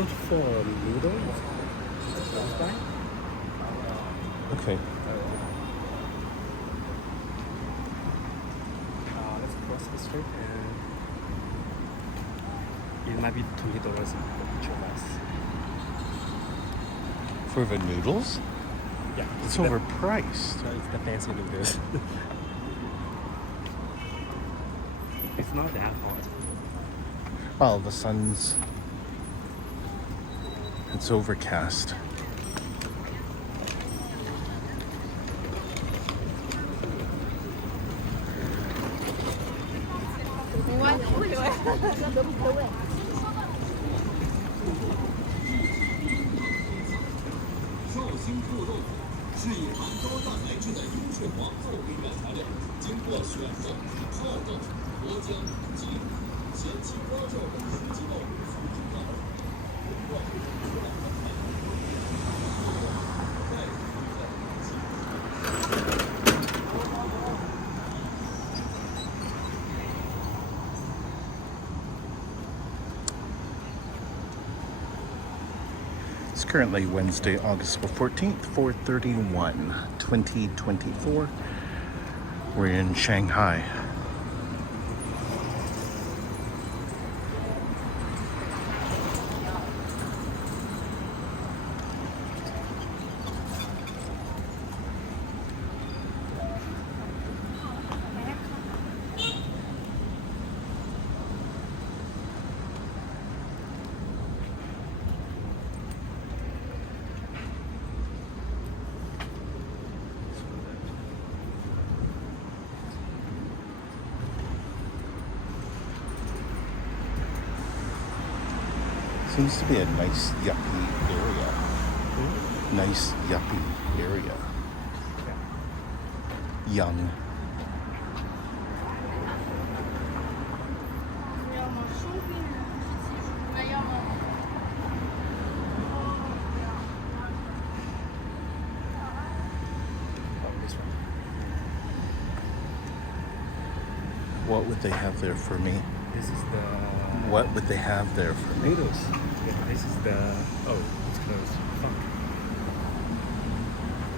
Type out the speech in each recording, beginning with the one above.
go for noodle. That's fine. Okay. Let's cross the street and it might be $20 for each of us. For the noodles? Yeah. It's overpriced. No, it's the fancy noodles. It's not that hot. Well, the sun's... It's overcast. It's currently Wednesday, August 14th, 4/31, 2024. We're in Shanghai. Seems to be a nice yuppie area. Nice yuppie area. Young. What would they have there for me? This is the What would they have there for me? noodles. Yeah, this is the it's closed. Fuck.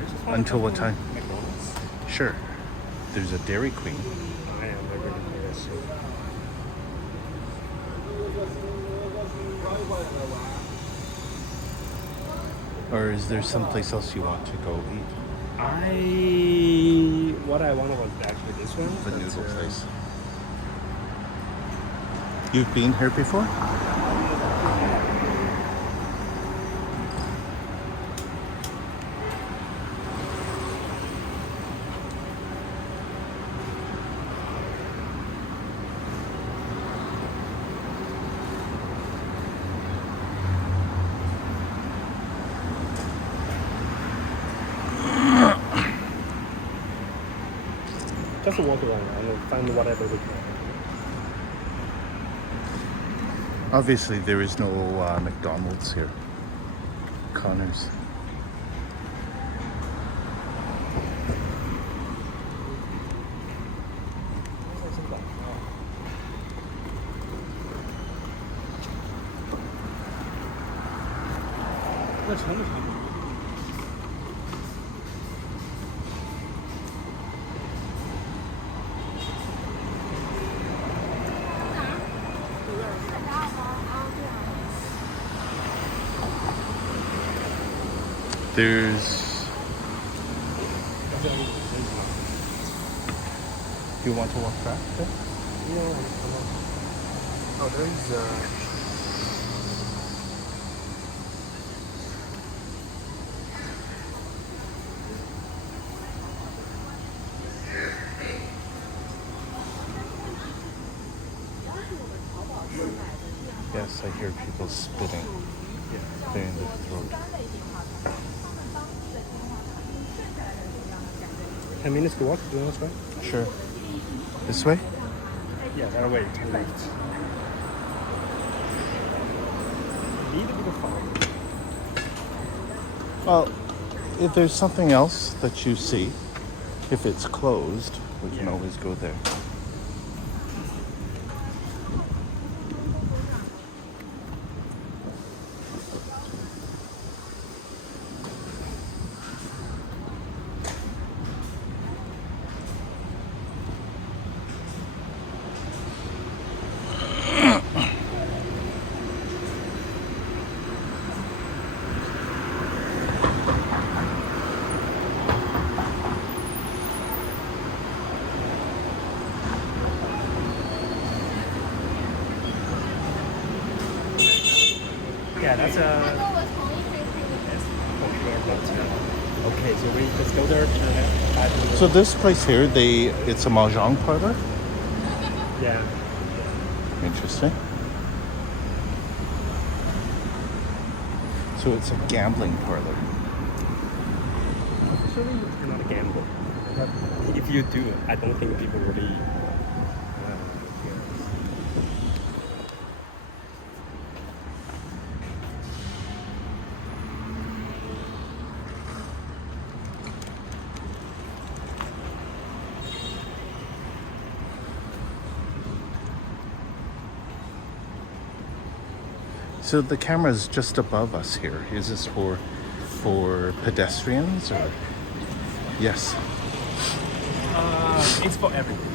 I just wanna Until go what to time? McDonald's. Sure. There's a Dairy Queen. I am very good shit. Or is there someplace else you want to go eat? What I wanted was actually this one. The but, noodle place. You've been here before? Just walk around and find whatever we can. Obviously, there is no McDonald's here. Connor's. There's... Do you want to walk back? Okay. No. Oh, there is Yes, I hear people spitting. They're in the throat. 10 minutes to walk. Do you want to try? Sure. This way? Yeah, that way. Left. Need a bit of fun. Well, if there's something else that you see, if it's closed, we can always go there. That's yes, for sure. But okay, so we just go there, turn left, 5 minutes. So this place here, it's a mahjong parlor. Yeah. Interesting. So it's a gambling parlor. Actually, you cannot gamble. But if you do, I don't think people really care. So the camera's just above us here. Is this for pedestrians or? Yes. It's for everyone.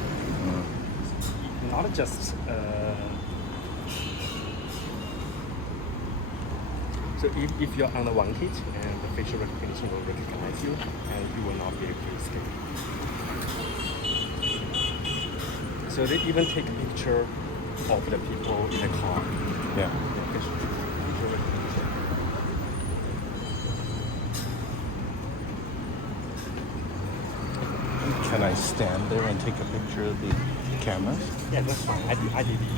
Not just. So if you're unwanted and the facial recognition will recognize you and you will not be able to escape. So they even take a picture of the people in the car. Yeah. Facial recognition. Can I stand there and take a picture of the cameras? Yeah, that's fine. I did it.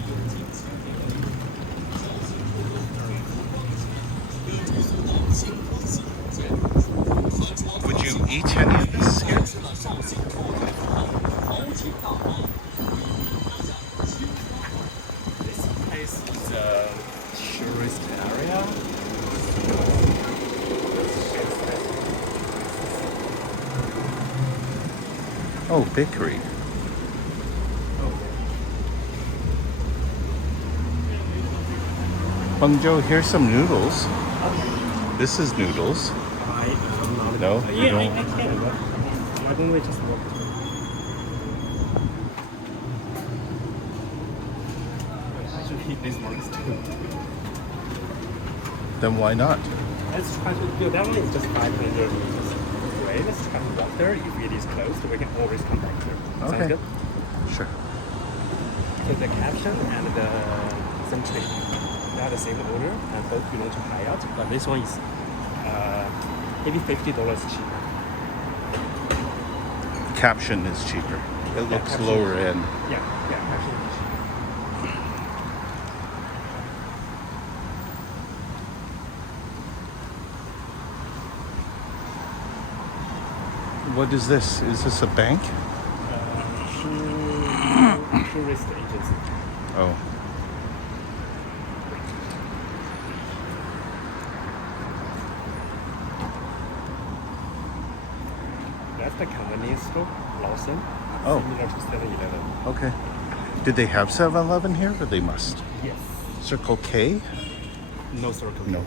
Would you eat any of this here? This place is a tourist area. Oh, bakery. Bangzhou, here's some noodles. This is noodles. I am not. No, you Yeah, don't. I can. But why don't we just walk? I should hit these marks too. Then why not? Let's try to do that one. Is just 500 meters away. Let's try to walk there. If it is closed, we can always come back here. Okay. Sounds good. Sure. So the caption and the century, they are the same owner and both belong to Hyatt, but this one is maybe $50 cheaper. Caption is cheaper. It looks Caption. lower end. Yeah, actually. What is this? Is this a bank? Tourist agency. Oh. That's the convenience store, Lawson. Oh. Similar to 7-Eleven. Okay. Did they have 7-Eleven here, or they must? Yes. Circle K? No circle. No.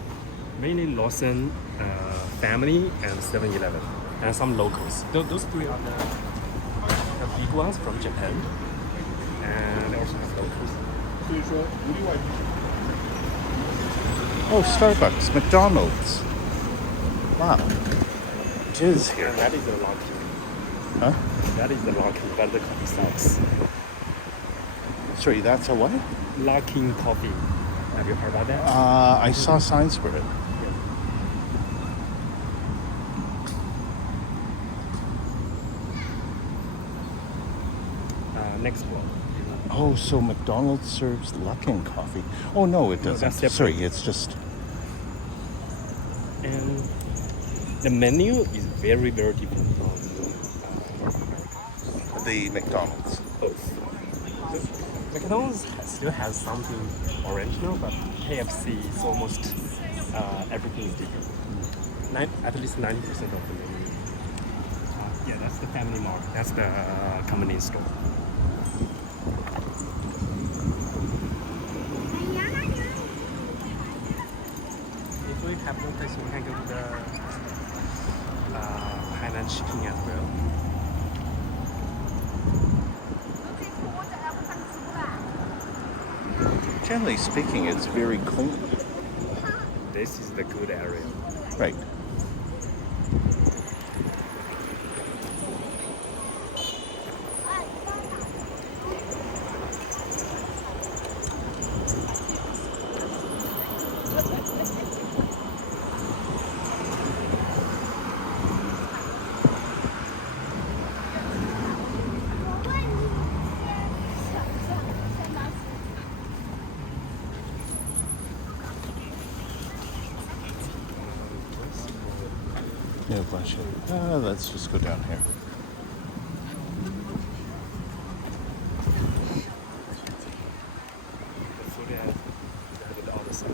Mainly Lawson, family, and 7-Eleven, and some locals. Those three are the big ones from Japan, and also have locals. Oh, Starbucks, McDonald's. Wow. It is here. And that is the Luckin. Huh? That is the Luckin, but the coffee sucks. Sorry, that's a what? Luckin coffee. Have you heard about that? I saw signs for it. Next one. Oh, so McDonald's serves Luckin coffee. Oh, no, it doesn't. that's separate. Sorry, it's just... And the menu is very, very different from the McDonald's. both. McDonald's still has something original, but KFC is almost everything is different. At least 90% of the menu. Yeah, that's the family mart. That's the convenience store. If we have no place, we can go to the Hainan chicken as well. Generally speaking, it's very clean. This is the good area. Right. Yeah, bless you. Let's just go down here. The food is at the other side.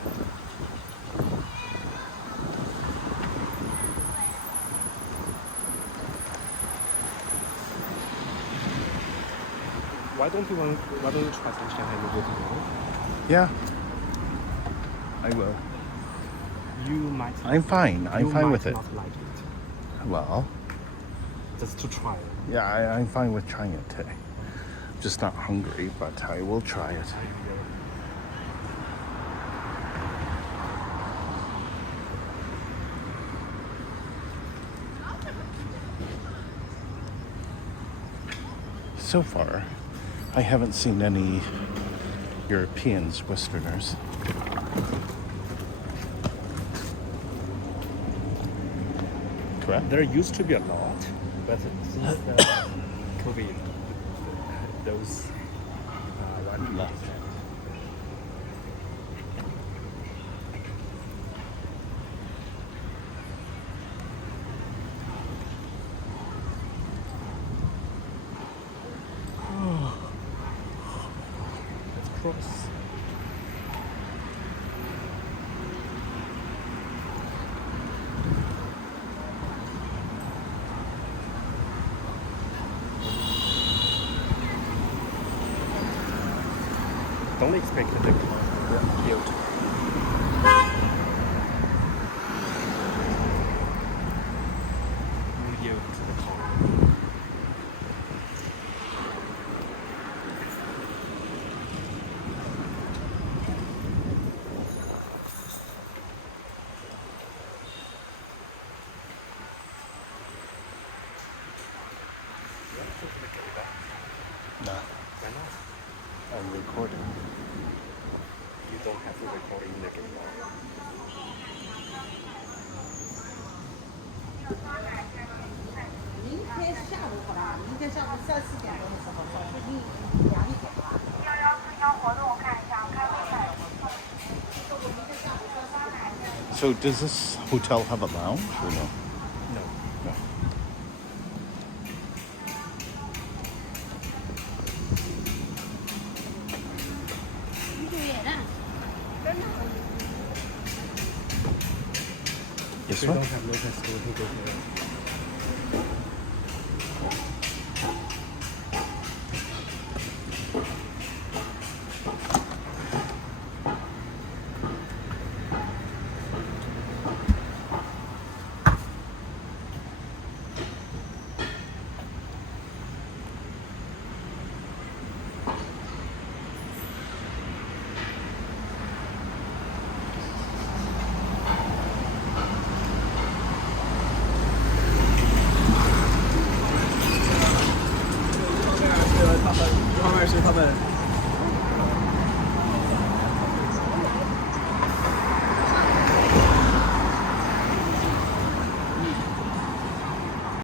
Why don't you try some Shanghai noodle tomorrow? Yeah. I will. You might. I'm fine. I'm fine with it. You might not like it. Well, Just to try it. yeah, I'm fine with trying it today. I'm just not hungry, but I will try it. So far, I haven't seen any Europeans, Westerners. Correct? There used to be a lot, but since the COVID, those one Left. Let's cross. Don't expect the car yield. Will yield to the car. No, Why not? I'm recording. You don't have to record in the game. 明天下午好吧，明天下午3、4点钟的时候，小视频量一点吧。So does this hotel have a lounge or no? No. No. This If you one? don't have local school, you go there.